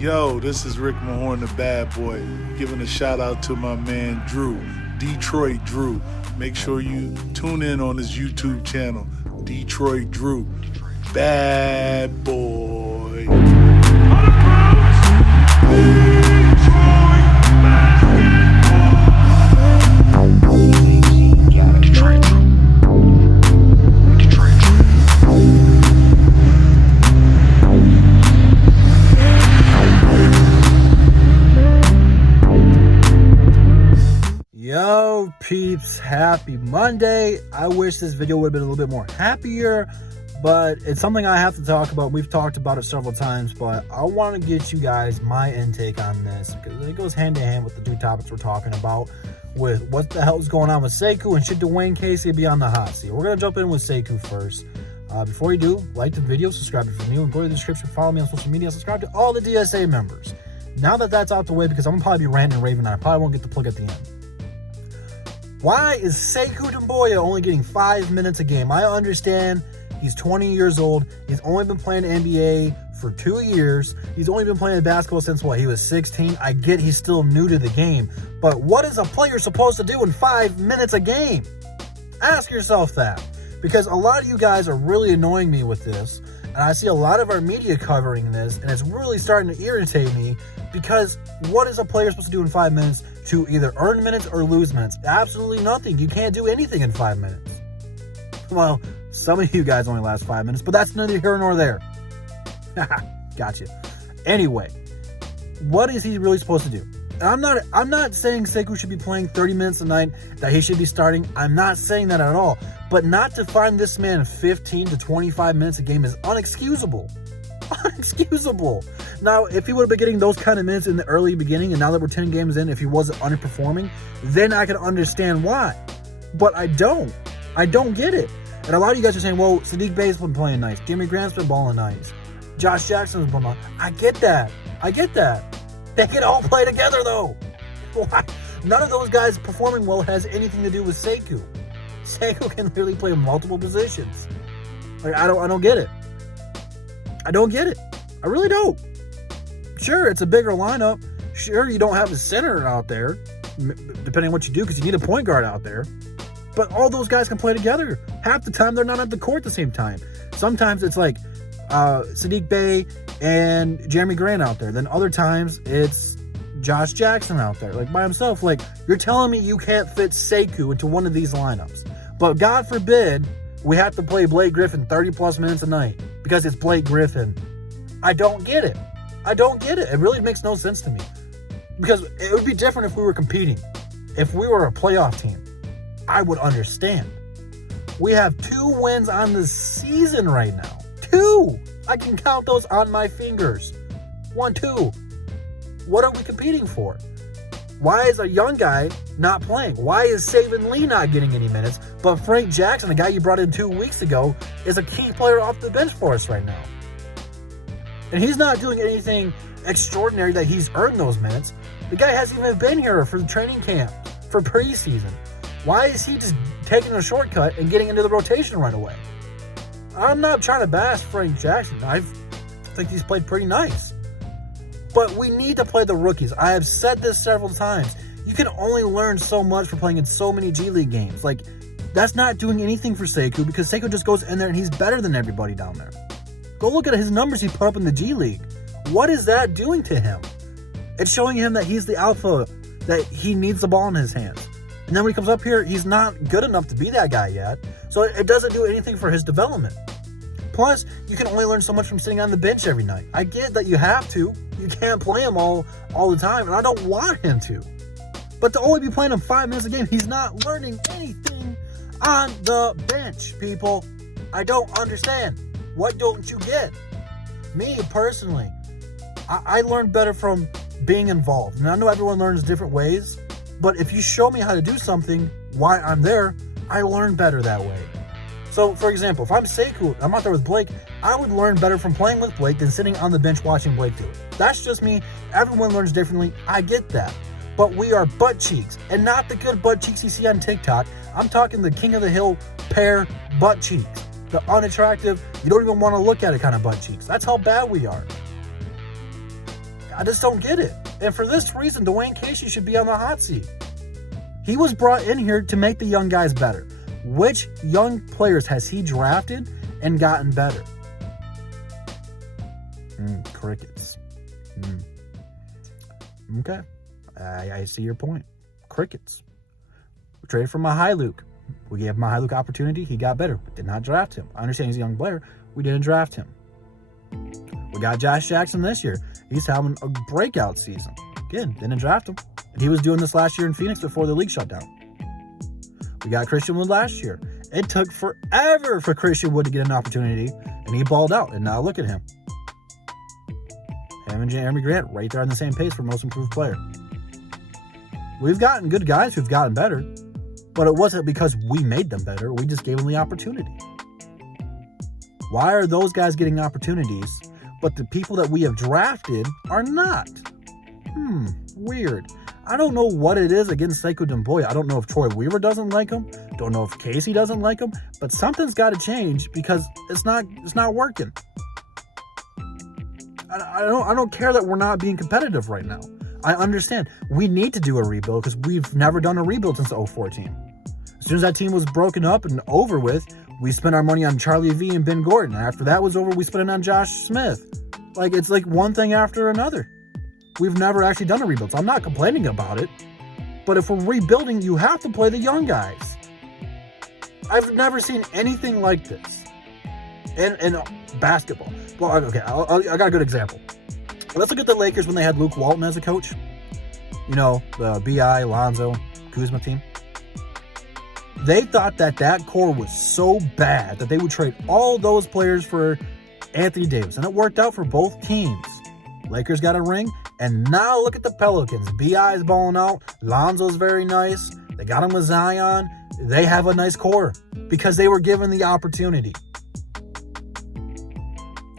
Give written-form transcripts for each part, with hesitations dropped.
Yo, this is Rick Mahorn, the bad boy, giving a shout out to my man Drew, Detroit Drew. Make sure you tune in on his YouTube channel, Detroit Drew. Bad boy. Yo peeps, happy Monday. I wish this video would have been a little bit more happier, but it's something I have to talk about. We've talked about it several times, but I want to get you guys my intake on this because it goes hand in hand with the two topics we're talking about, with what the hell is going on with Sekou and should Dwane Casey be on the hot seat. We're going to jump in with Sekou first. Before you do, like the video, subscribe if you're new, and go to the description, follow me on social media, subscribe to all the DSA members. Now that that's out the way, because I'm going to probably be ranting and raving, and I probably won't get the plug at the end. Why is Sekou Doumbouya only getting 5 minutes a game? I understand he's 20 years old. He's only been playing NBA for 2 years. He's only been playing basketball since, he was 16. I get he's still new to the game. But what is a player supposed to do in 5 minutes a game? Ask yourself that. Because a lot of you guys are really annoying me with this. And I see a lot of our media covering this. And it's really starting to irritate me. Because what is a player supposed to do in 5 minutes to either earn minutes or lose minutes? Absolutely nothing. You can't do anything in 5 minutes. Well, some of you guys only last 5 minutes, but that's neither here nor there. Gotcha. Anyway, what is he really supposed to do? And I'm not saying Sekou should be playing 30 minutes a night, that he should be starting. I'm not saying that at all. But not to find this man 15 to 25 minutes a game is unexcusable. Unexcusable. Now, if he would have been getting those kind of minutes in the early beginning, and now that we're 10 games in, if he wasn't underperforming, then I can understand why. But I don't get it. And a lot of you guys are saying, well, Saddiq Bey's been playing nice, Jimmy Grant's been balling nice, Josh Jackson's been balling. I get that. They can all play together though. Why? None of those guys performing well has anything to do with Sekou. Sekou can literally play multiple positions. I don't get it. I don't get it. I really don't. Sure, it's a bigger lineup. Sure, you don't have a center out there, depending on what you do, because you need a point guard out there. But all those guys can play together. Half the time, they're not at the court at the same time. Sometimes it's like Saddiq Bey and Jeremy Grant out there. Then other times, it's Josh Jackson out there, like by himself. Like, you're telling me you can't fit Sekou into one of these lineups. But God forbid, we have to play Blake Griffin 30-plus minutes a night because it's Blake Griffin. I don't get it. It really makes no sense to me. Because it would be different if we were competing. If we were a playoff team, I would understand. We have 2 wins on the season right now. 2! I can count those on my fingers. 1, 2. What are we competing for? Why is a young guy not playing? Why is Saban Lee not getting any minutes? But Frank Jackson, the guy you brought in 2 weeks ago, is a key player off the bench for us right now. And he's not doing anything extraordinary that he's earned those minutes. The guy hasn't even been here for the training camp, for preseason. Why is he just taking a shortcut and getting into the rotation right away? I'm not trying to bash Frank Jackson. I think he's played pretty nice. But we need to play the rookies. I have said this several times. You can only learn so much for playing in so many G League games. Like, that's not doing anything for Sekou, because Sekou just goes in there and he's better than everybody down there. Go look at his numbers he put up in the G League. What is that doing to him? It's showing him that he's the alpha, that he needs the ball in his hands. And then when he comes up here, he's not good enough to be that guy yet. So it doesn't do anything for his development. Plus, you can only learn so much from sitting on the bench every night. I get that you have to. You can't play him all the time, and I don't want him to. But to only be playing him 5 minutes a game, he's not learning anything on the bench, people. I don't understand. What don't you get? Me, personally, I learn better from being involved. And I know everyone learns different ways, but if you show me how to do something while I'm there, I learn better that way. So, for example, if I'm Sekou, I'm out there with Blake, I would learn better from playing with Blake than sitting on the bench watching Blake do it. That's just me. Everyone learns differently. I get that. But we are butt cheeks, and not the good butt cheeks you see on TikTok. I'm talking the king of the hill pair butt cheeks. The unattractive, you don't even want to look at it kind of butt cheeks. That's how bad we are. I just don't get it. And for this reason, Dwane Casey should be on the hot seat. He was brought in here to make the young guys better. Which young players has he drafted and gotten better? Crickets. Okay. I see your point. Crickets. We traded for Mihailuk. We gave Mihailuk opportunity. He got better. We did not draft him. I understand he's a young player. We didn't draft him. We got Josh Jackson this year. He's having a breakout season. Again, didn't draft him. And he was doing this last year in Phoenix before the league shut down. We got Christian Wood last year. It took forever for Christian Wood to get an opportunity, and he balled out. And now look at him. Him and Jeremy Grant right there on the same pace for most improved player. We've gotten good guys who've gotten better, but it wasn't because we made them better. We just gave them the opportunity. Why are those guys getting opportunities, but the people that we have drafted are not? Weird. I don't know what it is against Sekou Doumbouya. I don't know if Troy Weaver doesn't like him. Don't know if Casey doesn't like him. But something's got to change because it's not working. I don't care that we're not being competitive right now. I understand. We need to do a rebuild because we've never done a rebuild since 2014. As soon as that team was broken up and over with, we spent our money on Charlie V and Ben Gordon. After that was over, we spent it on Josh Smith. It's like one thing after another. We've never actually done a rebuild, so I'm not complaining about it. But if we're rebuilding, you have to play the young guys. I've never seen anything like this in basketball. Well, okay, I got a good example. Let's look at the Lakers when they had Luke Walton as a coach. You know, the B.I., Lonzo, Kuzma team. They thought that core was so bad that they would trade all those players for Anthony Davis. And it worked out for both teams. Lakers got a ring. And now look at the Pelicans. B.I. is balling out. Lonzo's very nice. They got him with Zion. They have a nice core because they were given the opportunity.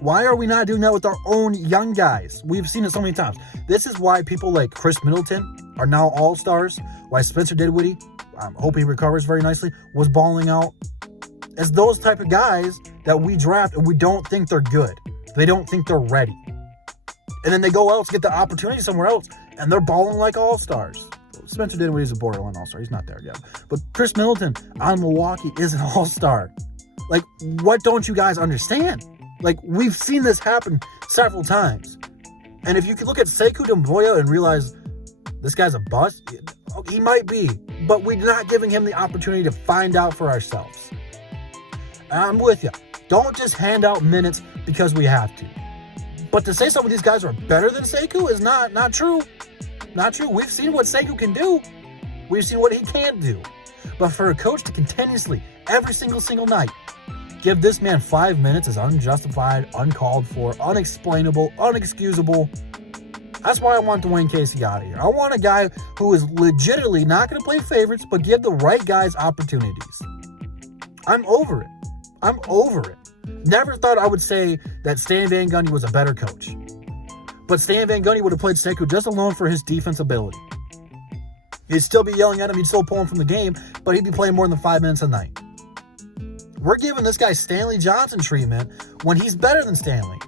Why are we not doing that with our own young guys? We've seen it so many times. This is why people like Chris Middleton are now all-stars. Why Spencer Dinwiddie, I hope he recovers very nicely, was balling out. It's those type of guys that we draft and we don't think they're good. They don't think they're ready. And then they go out to get the opportunity somewhere else, and they're balling like all-stars. Spencer Dinwiddie's a borderline all-star. He's not there yet. But Chris Middleton on Milwaukee is an all-star. What don't you guys understand? We've seen this happen several times. And if you could look at Sekou Doumbouya and realize this guy's a bust, he might be. But we're not giving him the opportunity to find out for ourselves. And I'm with you. Don't just hand out minutes because we have to. But to say some of these guys are better than Sekou is not true. Not true. We've seen what Sekou can do. We've seen what he can't do. But for a coach to continuously, every single night, give this man 5 minutes is unjustified, uncalled for, unexplainable, unexcusable. That's why I want Dwane Casey out of here. I want a guy who is legitimately not going to play favorites, but give the right guys opportunities. I'm over it. I'm over it. Never thought I would say that Stan Van Gundy was a better coach. But Stan Van Gundy would have played Sekou just alone for his defense ability. He'd still be yelling at him. He'd still pull him from the game, but he'd be playing more than 5 minutes a night. We're giving this guy Stanley Johnson treatment when he's better than Stanley.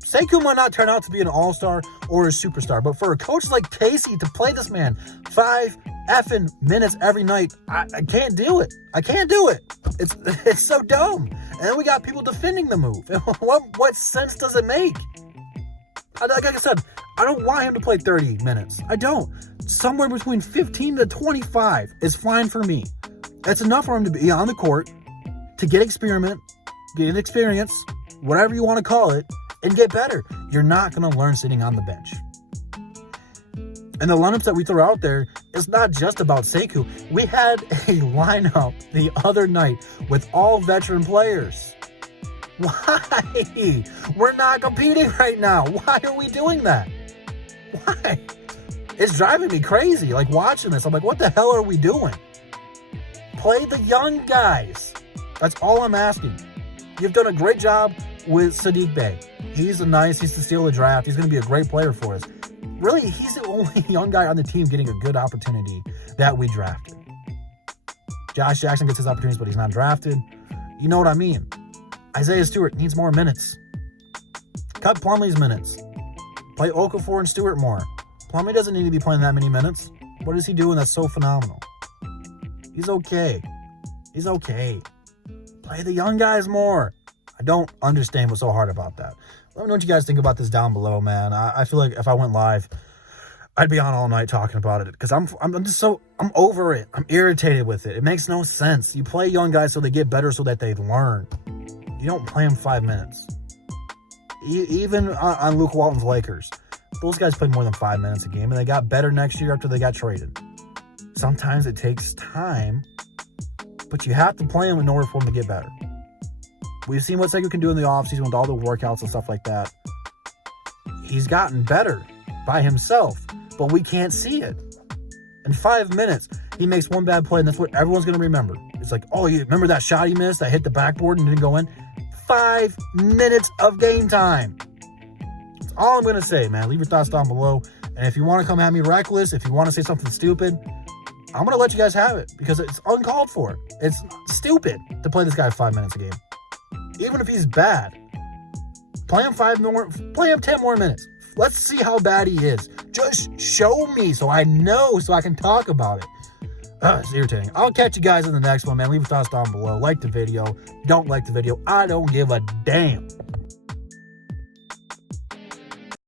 Sekou might not turn out to be an all-star or a superstar, but for a coach like Casey to play this man 5 effing minutes every night, I can't do it. I can't do it. It's so dumb. And then we got people defending the move. What sense does it make? Like I said, I don't want him to play 30 minutes. I don't. Somewhere between 15 to 25 is fine for me. That's enough for him to be on the court, to get experience, whatever you want to call it, and get better. You're not going to learn sitting on the bench. And the lineups that we throw out there is not just about Sekou. We had a lineup the other night with all veteran players. Why? We're not competing right now. Why are we doing that? Why? It's driving me crazy. Watching this, I'm like, what the hell are we doing? Play the young guys. That's all I'm asking. You've done a great job with Saddiq Bey. He's to steal the draft. He's going to be a great player for us. Really, he's the only young guy on the team getting a good opportunity that we drafted. Josh Jackson gets his opportunities, but he's not drafted. You know what I mean? Isaiah Stewart needs more minutes. Cut Plumlee's minutes. Play Okafor and Stewart more. Plumlee doesn't need to be playing that many minutes. What is he doing that's so phenomenal? He's okay. He's okay. Play the young guys more. I don't understand what's so hard about that. Let me know what you guys think about this down below, man. I feel like if I went live, I'd be on all night talking about it because I'm over it. I'm irritated with it. It makes no sense. You play young guys so they get better so that they learn. You don't play them 5 minutes. Even on Luke Walton's Lakers, those guys played more than 5 minutes a game, and they got better next year after they got traded. Sometimes it takes time, but you have to play them in order for them to get better. We've seen what Sekou can do in the offseason with all the workouts and stuff like that. He's gotten better by himself, but we can't see it. In 5 minutes, he makes one bad play, and that's what everyone's going to remember. It's like, oh, you remember that shot he missed that hit the backboard and didn't go in? 5 minutes of game time. That's all I'm going to say, man. Leave your thoughts down below. And if you want to come at me reckless, if you want to say something stupid, I'm going to let you guys have it because it's uncalled for. It's stupid to play this guy 5 minutes a game. Even if he's bad, play him 10 more minutes. Let's see how bad he is. Just show me so I know, so I can talk about it. It's irritating. I'll catch you guys in the next one, man. Leave your thoughts down below. Like the video. Don't like the video. I don't give a damn.